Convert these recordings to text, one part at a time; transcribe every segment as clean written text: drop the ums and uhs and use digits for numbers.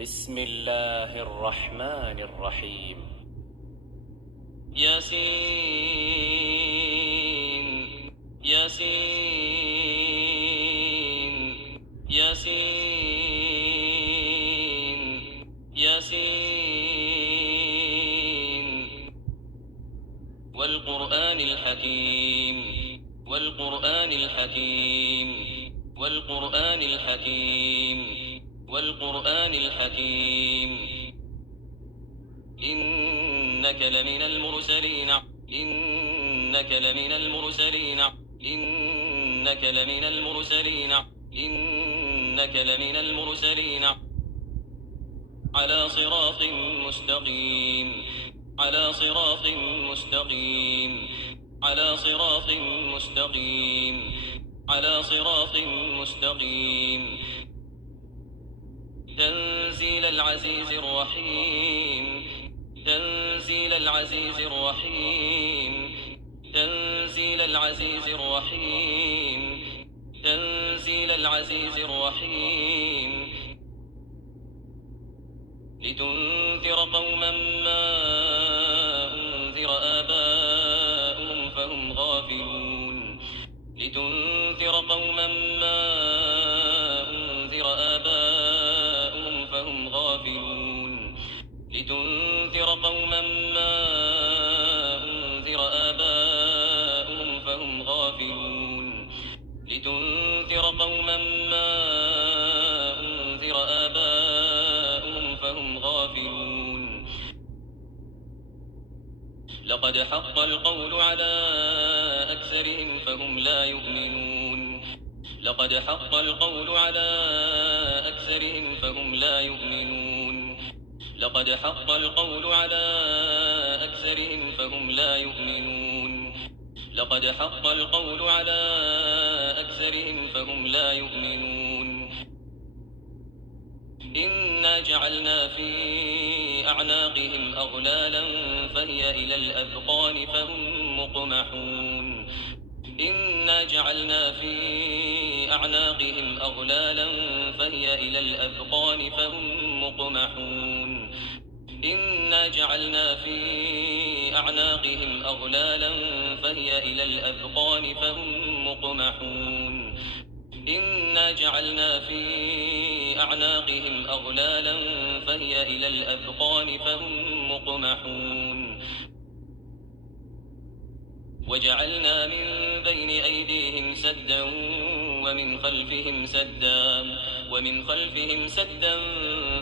بسم الله الرحمن الرحيم. ياسين ياسين ياسين ياسين والقرآن الحكيم والقرآن الحكيم والقرآن الحكيم والقرآن الحكيم إنك لمن المرسلين إنك لمن المرسلين إنك لمن المرسلين إنك لمن المرسلين على صراط مستقيم على صراط مستقيم على صراط مستقيم على صراط مستقيم تنزيل العزيز الرحيم تنزيل العزيز الرحيم تنزيل العزيز الرحيم تنزيل العزيز الرحيم لتنذر قوما ما أنذر آباؤهم فهم غافلون لتنذر قوما ما أنذر آباؤهم فهم غافلون لتنذر قوما ما أنذر آباؤهم فهم غافلون لتنذر قوما ما أنذر آباؤهم فهم غافلون لقد حق القول على أكثرهم فهم لا يؤمنون لقد حق القول على أكثرهم فهم لا يؤمنون لقد حق القول على أكثرهم فهم لا يؤمنون لقد حق القول على أكثرهم فهم لا يؤمنون إنا جعلنا في أعناقهم أغلالا فهي إلى الأذقان فهم مقمحون إنا جعلنا في أعناقهم أغلالا فهي إلى الأذقان فهم مقمحون إنا جعلنا في أعناقهم أغلالا فهي إلى الأذقان فهم مقمحون إنا جعلنا في أعناقهم أغلالا فهي إلى الأذقان فهم مقمحون وجعلنا من بين أيديهم سدا ومن خلفهم سدا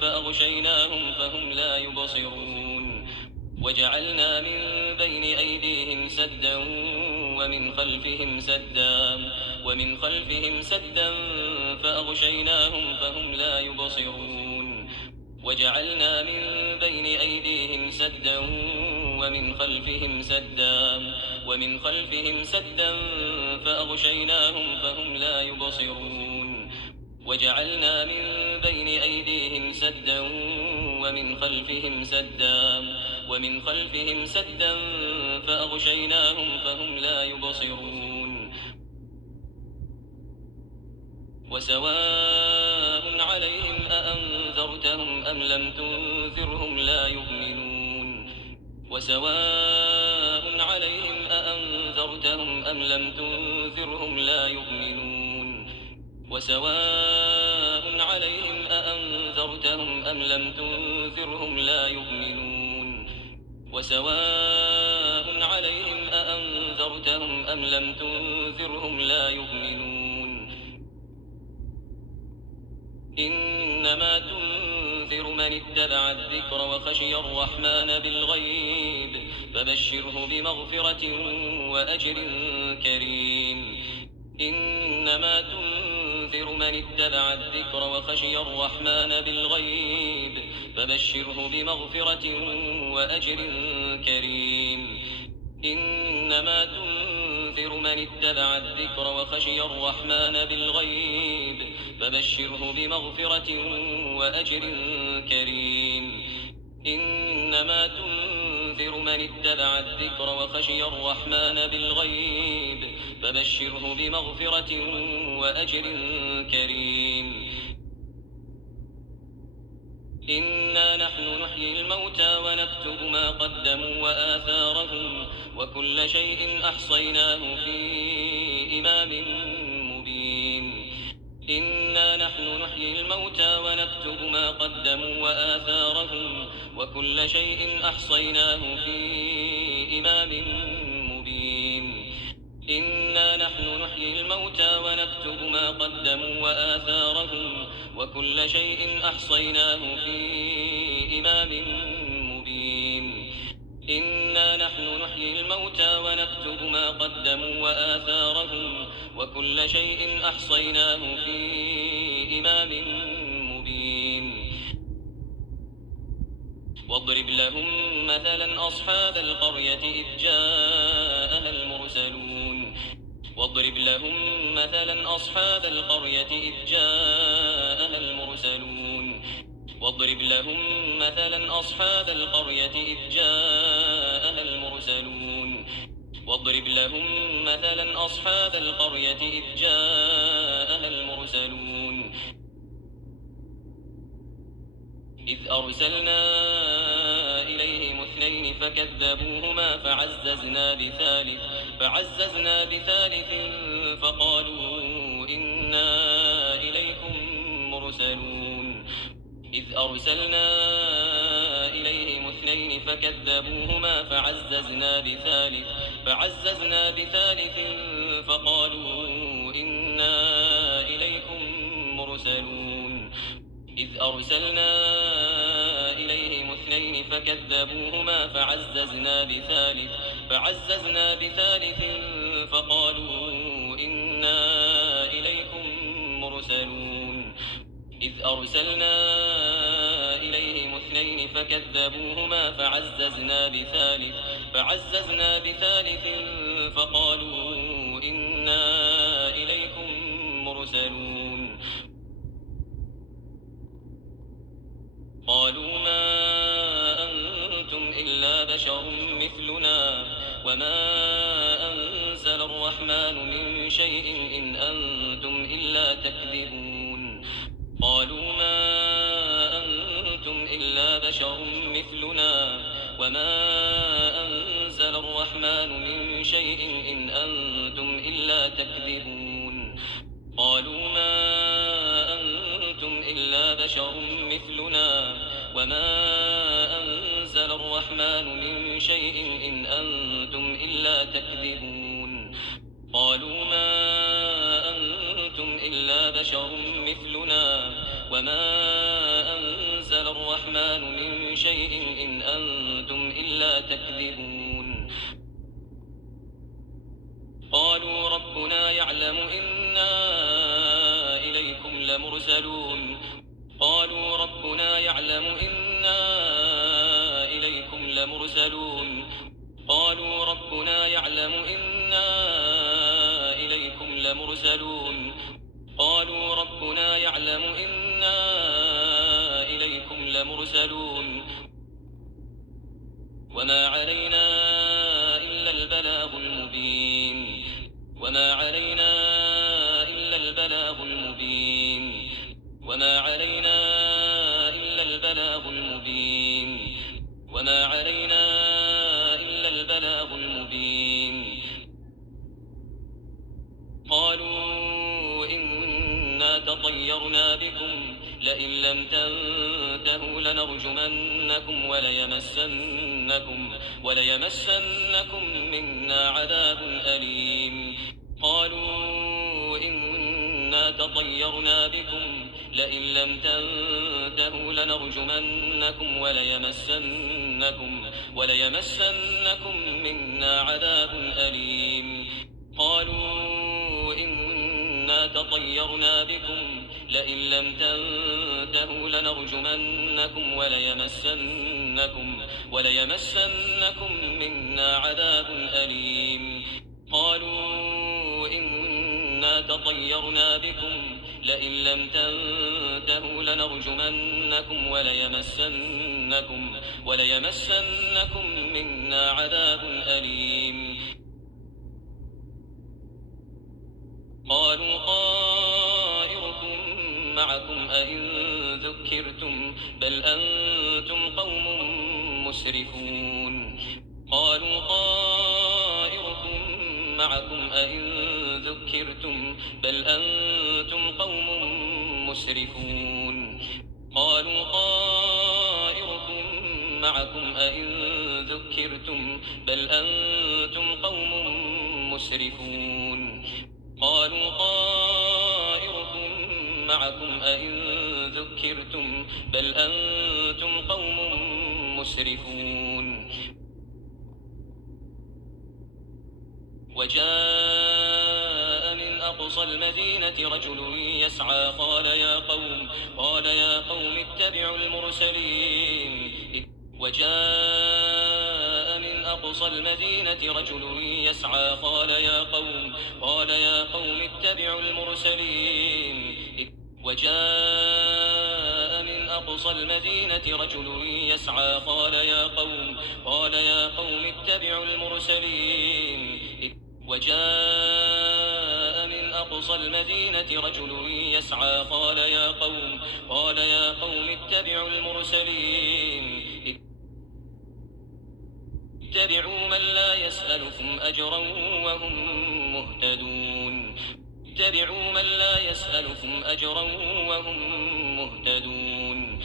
فأغشيناهم فهم لا يبصرون وجعلنا من بين أيديهم سدا ومن خلفهم سدا فأغشيناهم فهم لا يبصرون وجعلنا من بين أيديهم سدا ومن خلفهم سدا فأغشيناهم فهم لا يبصرون وجعلنا من بين أيديهم سدا ومن خلفهم سدا فأغشيناهم فهم لا يبصرون وسواء عليهم أأنذرتهم أم لم تنذرهم لا يؤمنون وسواء عليهم أأنذرتهم أم لم تنذرهم لا يؤمنون وسواء عليهم أأنذرتهم أم لم تنذرهم لا يؤمنون وسواء عليهم أأنذرتهم أم لم تنذرهم لا يؤمنون إنما تنذر من اتبع الذكر وخشي الرحمن بالغيب فبشره بمغفرة وأجر كريم إنما تنذر من اتبع الذكر وخشي الرحمن بالغيب فبشره بمغفرة وأجر كريم إنما تنذر من اتبع الذكر وخشي الرحمن بالغيب فبشره بمغفرة وأجر كريم إنما تنذر من اتبع الذكر وخشي الرحمن بالغيب فبشره بمغفرة وأجر كريم إنا نحن نحيي الموتى ونكتب ما قدموا وآثارهم وكل شيء أحصيناه في إمام مبين إنا نحن نحيي الموتى ونكتب ما قدموا وآثارهم وكل شيء أحصيناه في إمام مبين إنا نحن نحيي الموتى ونكتب ما قدموا وآثارهم وكل شيء أحصيناه في إمام مبين إنا نحن نحيي الموتى ونكتب ما قدموا وآثارهم وكل شيء أحصيناه في إمام مبين واضرب لهم مثلا أصحاب القرية إذ جاءها المرسلون واضرب لهم مثلا أصحاب القرية إذ جاءها المرسلون واضرب لهم مثلا أصحاب القرية إذ جاءها المرسلون واضرب لهم مثلا أصحاب القرية إذ جاءها المرسلون إذ أرسلنا إليهم اثنين فكذبوهما فعززنا بثالث فقالوا إنا إليكم مرسلون إذ أرسلنا إليهم اثنين فكذبوهما فعززنا بثالث فقالوا إنا إليكم مرسلون إذ أرسلنا إليهم اثنين فكذبوهما فعززنا بثالث فقالوا إنا إليكم مرسلون إذ أرسلنا إليهم اثنين فكذبوهما فعززنا بثالث فقالوا إنا إليكم مرسلون قالوا ما أنتم إلا بشر مثلنا وما أنزل الرحمن من شيء إن أنتم إلا تكذبون قالوا ما أنتم إلا بشر مثلنا وما أنزل الرحمن من شيء إن أنتم إلا تكذبون قالوا ما أنتم إلا بشر مثلنا وما أنزل الرحمن من شيء إن أنتم إلا تكذبون قالوا ما أنتم إلا بشر مثلنا وما أنزل الرحمن من شيء إن أنتم إلا تكذبون قالوا ربنا يعلم إنا إليكم لمرسلون قالوا ربنا يعلم إنا إليكم لمرسلون قالوا ربنا يعلم إنا إليكم لمرسلون قالوا ربنا يعلم إنا إليكم لمرسلون وما علينا إلا البلاغ المبين وما علينا إلا البلاغ المبين وما علينا إلا البلاغ المبين وما علينا إلا البلاغ المبين قالوا إنا تطيرنا بكم لئن لم تنتهوا لنرجمنكم وليمسنكم منا عذاب أليم قالوا إنا تطيرنا بكم لئن لم تنتهوا لنرجمنكم وليمسنكم منا عذاب أليم قالوا إنا تطيرنا بكم لئن لم تنتهوا لنرجمنكم وليمسنكم منا عذاب أليم قالوا إنا تطيرنا بكم لئن لم تنتهوا لنرجمنكم وليمسنكم منا عذاب أليم قالوا طائركم معكم أئن ذكرتم ذكرتم بل أنتم قوم مسرفون قالوا طائركم معكم أئن ذكرتم بل أنتم قوم مسرفون قالوا طائركم معكم أئن ذكرتم بل أنتم قوم مسرفون قالوا طائركم معكم أئن ذكرتم بل أنتم قوم مسرفون وجاء من أقصى المدينة رجل يسعى قال يا قوم اتبعوا المرسلين وجاء من أقصى المدينة رجل يسعى قال يا قوم اتبعوا المرسلين وجاء من أقصى المدينة رجل يسعى قال يا قوم اتبعوا المرسلين وجاء من أقصى المدينة رجل يسعى قال يا قوم اتبعوا المرسلين اتبعوا من لا يسألكم أجرا وهم مهتدون اتبعوا من لا يسألكم أجرا وهم مهتدون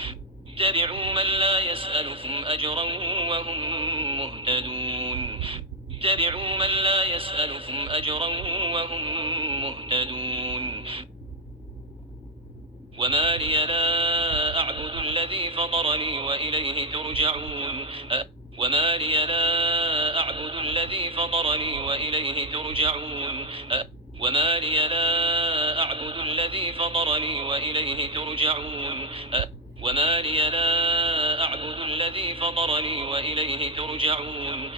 اتبعوا من لا يسألكم أجرا وهم مهتدون اتبعوا من لا يسألكم أجرا وهم مهتدون وما لي لا أعبد الذي فطرني وإليه ترجعون وما لي لا أعبد الذي فطرني وإليه ترجعون وما لي لا أعبد الذي فطرني وإليه ترجعون وما لي لا أعبد الذي فطرني وإليه ترجعون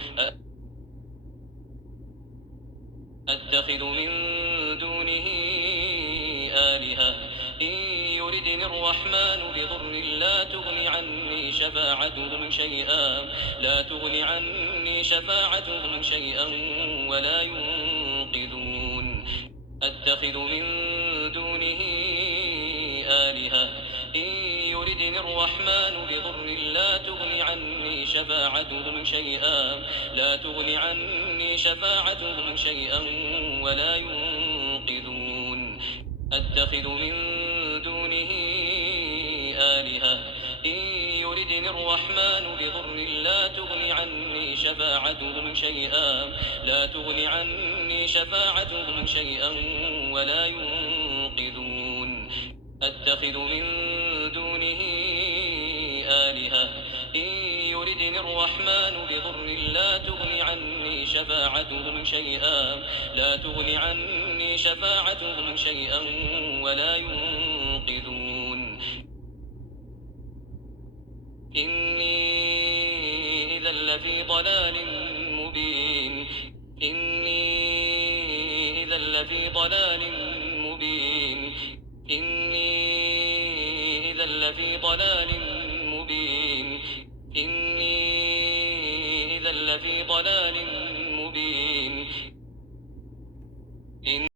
أتخذ من دونه آلهة إن يردني الرحمن بضر لا تغن عني شفاعتهم شيئا ولا ينقذون أتخذ من دونه آلهة إن يردني الرحمن بضر لا تغن عني شفاعتهم شيئا ولا ينقذون أتخذ من دونه آلهة إن يردني الرحمن بضر لا تغن عني شفاعتهم شيئا ولا ينقذون أتخذ من دونه آلهة إن يردني الرحمن بضر لا تغن عني شفاعتهم شيئا ولا ينقذون إني إذا لفي ضلال مبين إني إذا لفي ضلال مبين إني إذا لفي ضلال مبين إني إذا لفي ضلال